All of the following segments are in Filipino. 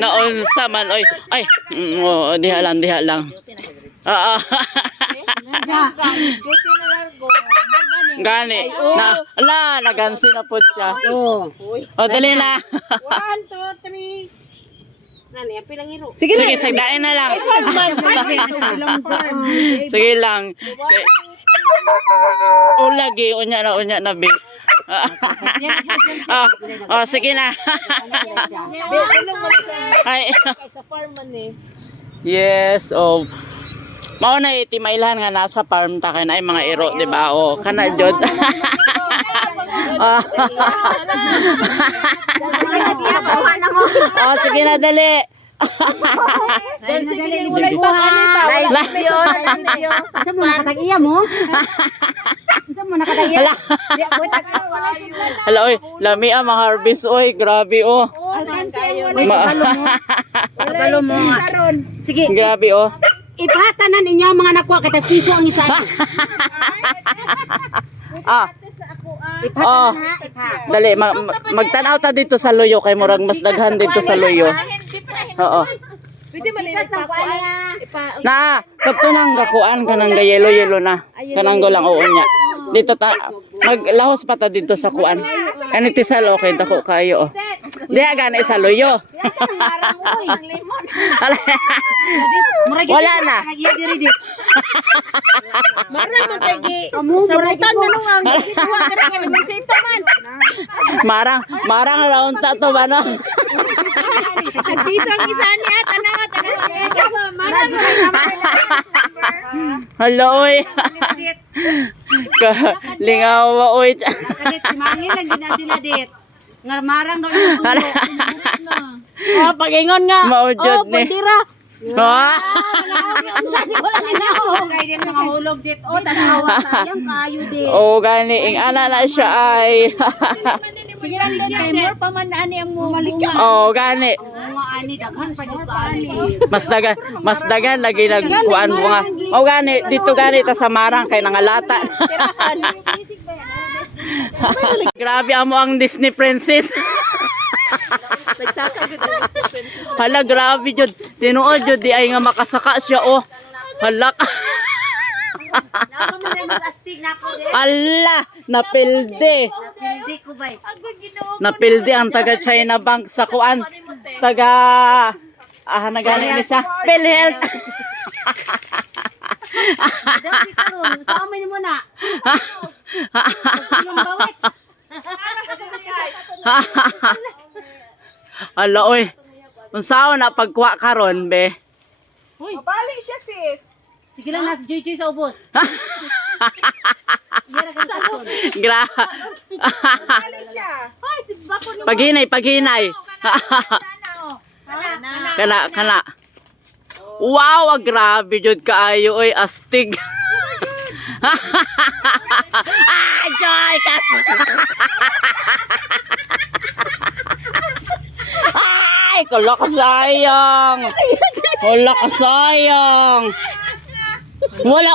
Naunsa man oy. Ay, diha lang. Oo. Gani. Nagansi na po siya. O, dali na. 1, 2, 3. Nani, ang pilang iro. Sige, sagdain na lang. Sige lang. Lagi, unya na, Bi. Sige na. Ay. Yes, mao na itimailan nga nasa farm ta kay naay mga iro, di ba? Kana jud. Sige na dali. Sa mo nakatag-iya mo? Sa mo nakatag-iya? Hala, oy, lami ma-harvest, oy, grabe, Pagalo mo. Sige. Grabe, Ipahatanan ninyo ang mga nakuha kay piso ang isa. Ipahatanan ha. Dali, magtanaw ta dito sa luyo kay murag mas daghan dito sa luyo. Oo. Pwede man Kaptunang gakuan kanang yelo na. Kanang lang nya. Dito maglahos pa ta dito sa kuan. Ani ti sa okay dako kayo. Diha gana sa luyo. Wala na. Marang raon ta to ba no? Pisang isa niya tanang. Hello oy. Lingaw oy. Kadit si Mangin lang gina sila dit. Ngarmarang daw yung pagingon nga. Maudjod ni. Bandira. Ha? Kaya din nakahulog dit. Tanawa sayang kayo dit. Gani ing ana na siya ay. Sige lang din kay more pa man ani ang bunga. Gani. Mga ani daghan pa dito ani. Mas dagan lagi nagkuan bunga. Gani dito gani ta sa marang kay nangalata. Grabe amo ang Disney princess. Hala, grabe jud. Tinuod jud di ay nga makasaka siya Hala. Hala, napilde. Napilde ang taga China Bank sa kuan. Taga nagani ni siya. PhilHealth. Sama niyo muna. Hala, oy. Unsaon na pagkuha karon be? Mabalik siya sis. Sige lang nasa JJ sa ubos. Mabalik siya. Paghinay. Kana. Wow, grabe jud kaayo oy, astig. Joy kas. Ay, kala ka sayang.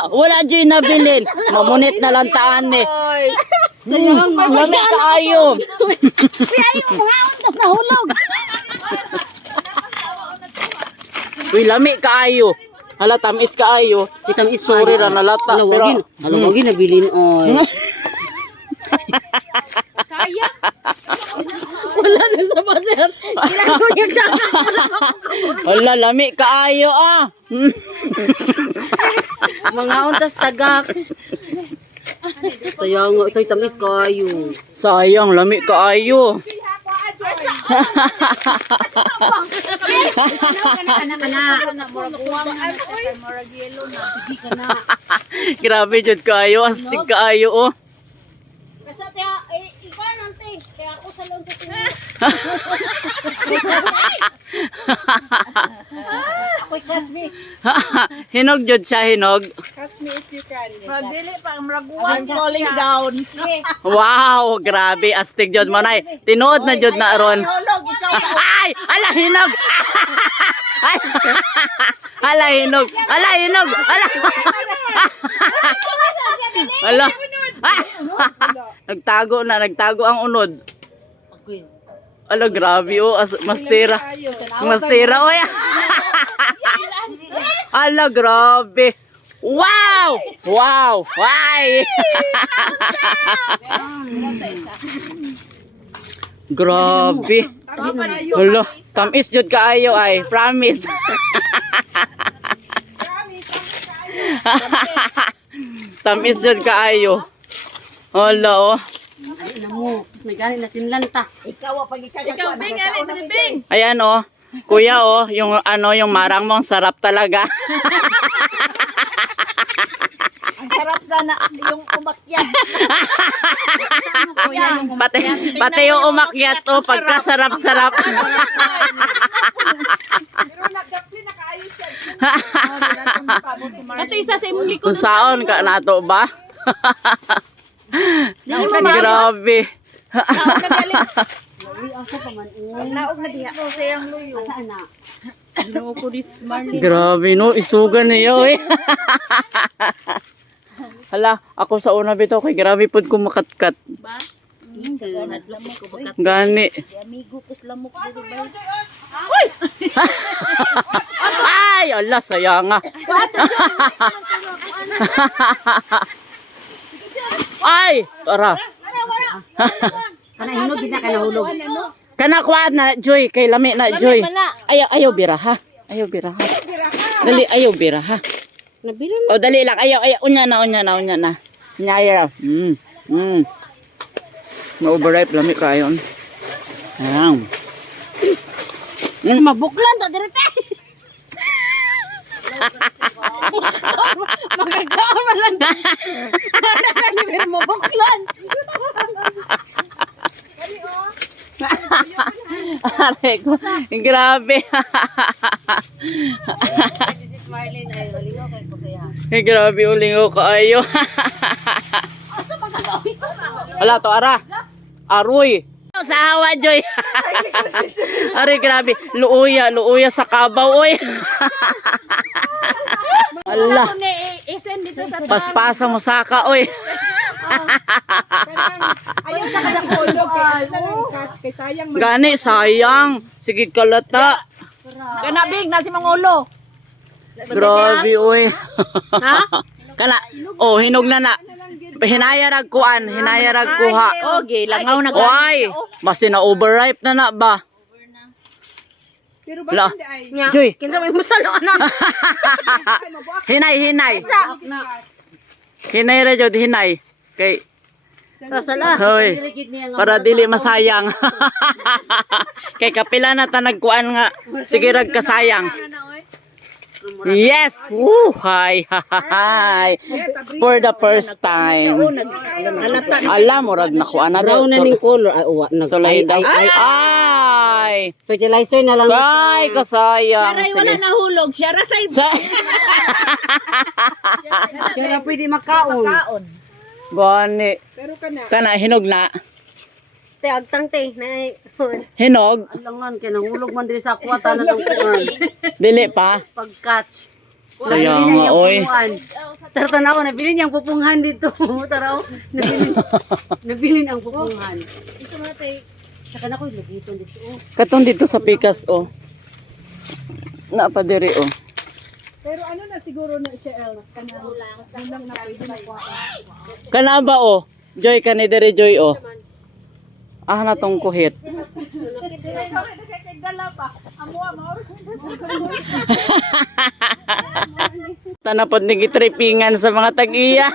Wala dyan nabilin. Mamunit na lang taan eh. Sayang, lamig kaayo. tas nahulog. Uy, lamig kaayo. Hala, tamis kaayo. Si tamis, sorry na nalata. Halawagin na bilin oy. Sayang. Wala na sa baser. Ginagawa niya ka. Wala, lami kaayo Mga untas tagak. Sayang, ito'y tamis kayo. Sayang, lami kaayo. Grabe jud kaayo, astig kaayo Kasi ikaw nang taste, kaya ako sa lang sa tingin. Catch me. Hinog jud siya, hinog. Catch me if you can. Magdili pa, maraguan. I'm falling down. Wow, grabe, astig jud mo nay. Tinuod na jud na aron. Ay, ala hinog. Ay. Ala hinog. Ala hinog. Ala. Ala. Nagtago ang unod. Ala, grabe oh. Mastira. Mastira, oy. Ala, grabe. Wow! Wow! Why? Grabe. Hala, tamis jud kaayo ay. Promise. Tamis jud kaayo. Hala, oh. May galing na sinlanta. Ikaw, Bing, alin, Bing. Ayan oh. Kuya oh, yung ano, yung marang mong sarap talaga. Ang sarap sana yung umakyat. Pati yung umakyat oh, pagkasarap-sarap. Ito isa sa imong likod. Kung saan ka nato ba? Grabe. Naog na diha. Sayang luyo. Loko this morning. Grabe no, isugan niyo eh. Hala, ako sa una bitaw kay grabe pud ko makatkat. Gani. Amigo ko lamok dito ba? Ay, ala sayanga. Ay, tara. Kana hinog gid na kana hulog. Kana kuat na Joy, kay lami na Joy. Ayaw bira ha. Ayaw bira ha. Dali ayaw bira ha. Nabilo O dali lang, ayaw unya na. Nyaya. Na-overripe lami kayon. Ayan. mabuklan ta dire te. Magagaon man lang. Ana ka ni mabuklan. Aray ko, grabe. Marlene ay malingaw kay ko kaya. Grabe ulingo kaayo. Asa magagawin? Wala to ara. Aroy. Sa hawa Joy. Aray grabe, luuya sa kabaw oy. Allah. Isen dito sa Paspasa mo saka oy. ayaw na kasi hulog catch kay sayang Gani sayang. Sige kalata. kana Bing na si Mangulo. Grabe oy. Ha? Kala. Oh, hinog na na. Hinayarag kuan, hinayarag kuha. Okay, langaw na Oy, basi na overripe na ba? pero La. bakit ay Joy. Kinsa may musalo anak. Hinay. Hinay ra jud hinay. Kay Sala. hoy. Para dili masayang. Kay kapila na ta nagkuan nga sige rag kasayang. Yes. Woo, hi. For the first time. Alam mo rag nakuha na daw. Brown na ning color ay uwa nag Solay daw. Ay. fertilizer na lang. Ay, kasayang. Saray wala Sige. nahulog, siya ra sa Siya na pwede makaon. kaon. Gani. Pero kana Kana hinog na. Te agtang te na Hinog. alangan kay nangulog man diri sa kwata na ng kuan. Dili pa. Pag-catch. Sayang nga oy. Tara tanaw na bilin yang pupunghan dito. Taraw. Nabilin ang pupunghan. Ito na tay. Saka na ko lagiton dito. Katong dito sa pikas oh. Na pa diri oh. pero ano na siguro na siya El kana lang na pwede na kuha. Kana ba oh? Joy kani diri Joy oh. Ah na tong kuhit. Tanapod ni gitripingan sa mga tag-iya.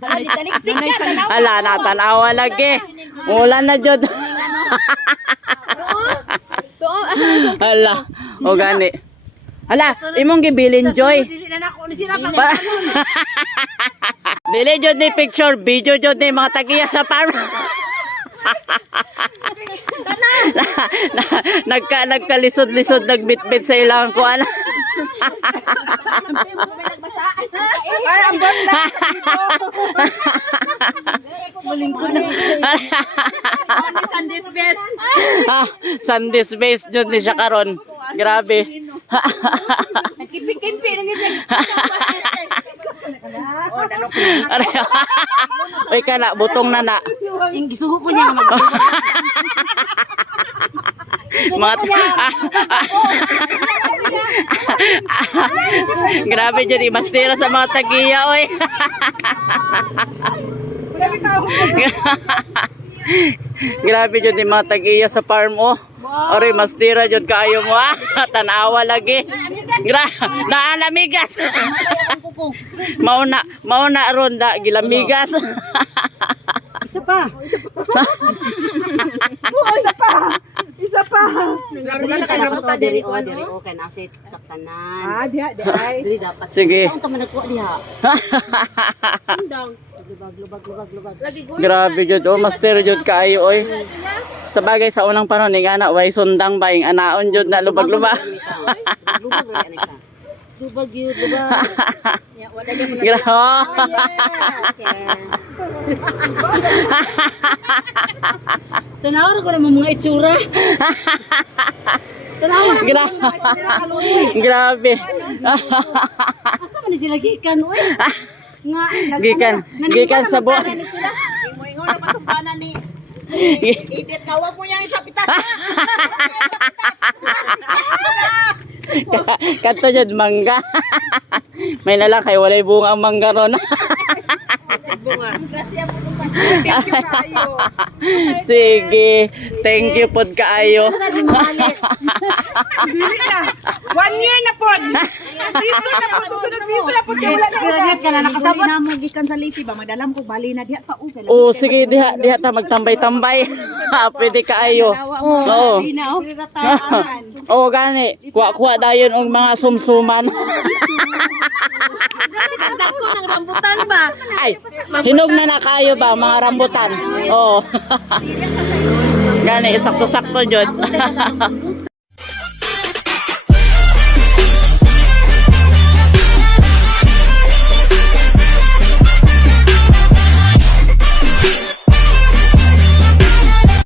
Dalik-sik na Ala na tanawa lagi. Wala na jud. Ala, o gani. Ala, imong gibilin Joy. Dili na nako ni sila Dili jud ni picture, video jud ni mga tag-iya sa farm. Nagkalisod-lisod nagbitbit sa ilang kuan. ay ang ganda. Sunday's best. Sunday's base jud ni siya karon. Grabe. Kipik-kipik na Uy ka na, butong na na. Yung gisuho ko niya mag Mga Grabe dyan, mastira sa mga tagiya, oy. Grabe dyan, mga tagiya sa farm, oh. Ori, mastira dyan kayo mo, ah. Tanawa lagi. Naalamigas. Mauna ronda, gilamigas. isa pa. Isa pa. Dili ka na diri o kay na si taktanan. Diha. Dili dapat. Sige. Ang taman nagkuha diha. Sundang. Lubag. Lagi go. Grabe jud, oh, master jud kaayo, oy. Sa bagay sa unang panahon ni ana way sundang baing anaon jud na lubag-lubag. Lubag yun, lubag. Ya, wala gyud mo. Tanawa ko na mga itsura. Tanawa. Grabe. Asa man sila gikan oy? Nga Gikan sa buwan. Ingon na patumpanan ni Ibit na wag mo yang sapitas. Kanto jud mangga. May nalang kay walay bunga ang mangga ron. Sige, thank you pod kaayo. Dili na. 1 year na pod. Season na pod. Susunod season na pod. Wala na. Graduate ka na Nakasabot na mo gikan sa liti ba? Madalam ko bali na diha pa o. Oh, sige diha ta magtambay-tambay. Pwede kaayo. Oo. Oh, gani. Kuha dayon og mga sumsuman. Dako ng rambutan ba? Ay, hinog na kayo ba mga rambutan? Oo. Gani, sakto-sakto jud.